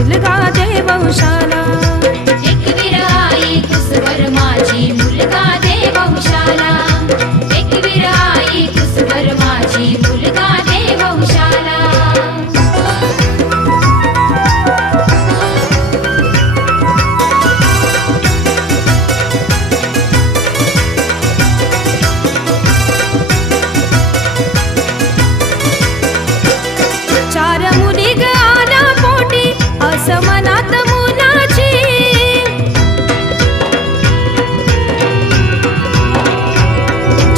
मुलगा देववंशाला. एकवीर आई कुसवर माझी मुलगा देववंशाला. एकवीर आई कुसवर माझी मुलगा देववंशाला. चार मुली ग आल्या पोटी असमनात मुलाची.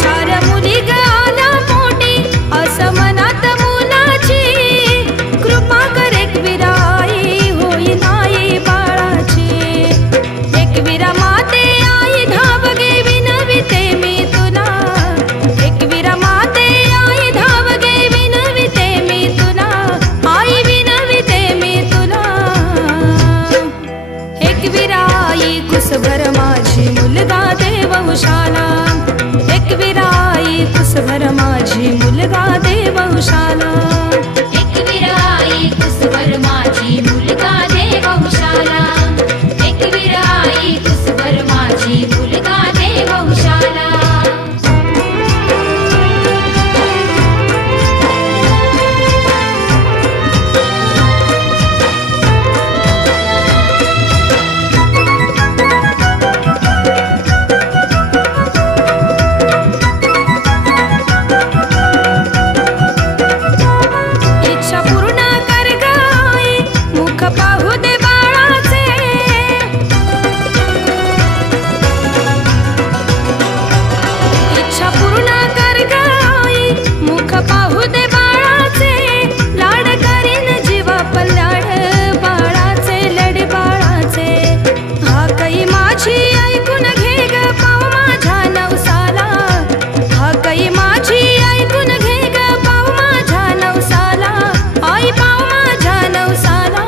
चार मुली ग आल्या पोटी असमनात मुलाची. कृपा कर एकवीरा आई होईल आई बाळाची. एकवीरा माते आई धाव गे विनविते मी तुला. एकवीरा माते आई धाव गे विनविते मी तुला. आई विनविते मी तुला. एकवीरा आई कुसभर माझी मुलगा देववंशाला. एकवीरा आई कुसभर माझी मुलगा देववंशाला. एकवीर आई कुसवर माझी मुलगा देववंशाला. एकवीर आई कुसवर माझी मुलगा देववंशाला. इच्छा पूर्ण कर ग आई मुख पाहू दे बाळाचे. इच्छा पूर्ण कर ग आई मुख पाहू दे बाळाचे. लाड करीन जीवा पल्लाड बाळाचे लड बाळाचे. हा कई माझी ऐकून घे ग पाव माझ्या नवसाला. हा कई माझी ऐकून घे ग पाव माझ्या नवसाला. आई पाव माझ्या नवसाला.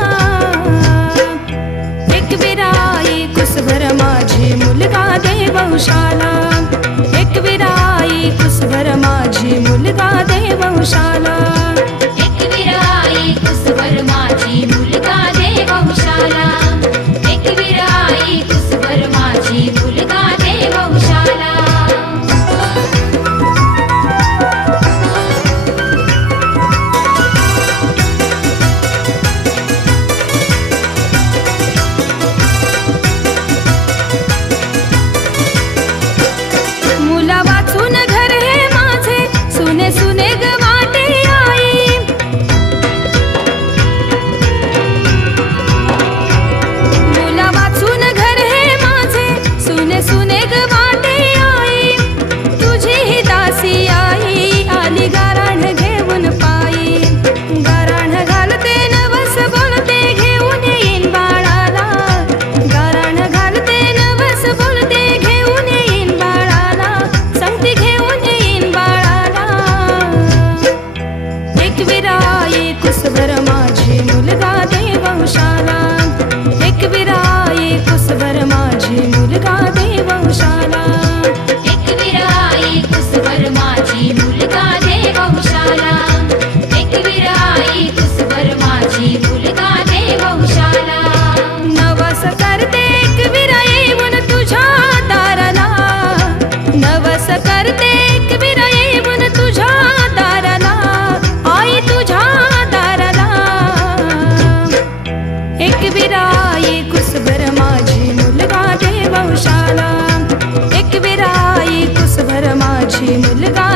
एकवीरा आई कुसभर माझी मुलगा देववंशाला. एकवीरा आई कुसभर माझी मुलगा देववंशाला. एकवीर आई कुसवर माझी मुलगा देववंशाला. एकवीर आई कुसवर माझी मुलगा देववंशाला. मुला वाचून घर हे माझे सुने सुने ग वाटे आई. मुला वाचून घर हे माझे सुने सुने ग वाटे आई. तुझी ही दासी आई आली गाराण घेऊन पायी. गाराण घालते नवस बोलते घेऊन येईन बाळाला. गाराण घालते नवस बोलते घेऊन येईन बाळाला. संगती घेऊन येईन बाळाला. एकवीरा आई कुसभर माझी मुलगा देववंशाला. एकवीरा आई कुसभर माझी मुलगा देववंशाला. एकवीर आई कुसवर माझी मुलगा देववंशाला. एकवीर आई कुसवर माझी मुलगा देववंशाला. नवस करते एकवीरा येऊन तुझ्या दाराला. नवस करते एकवीरा येऊन तुझ्या दाराला. आई तुझ्या दाराला. एकवीरा आई कुसभर माझी मुलगा देववंशाला. एकवीरा आई कुसभर माझी मुलगा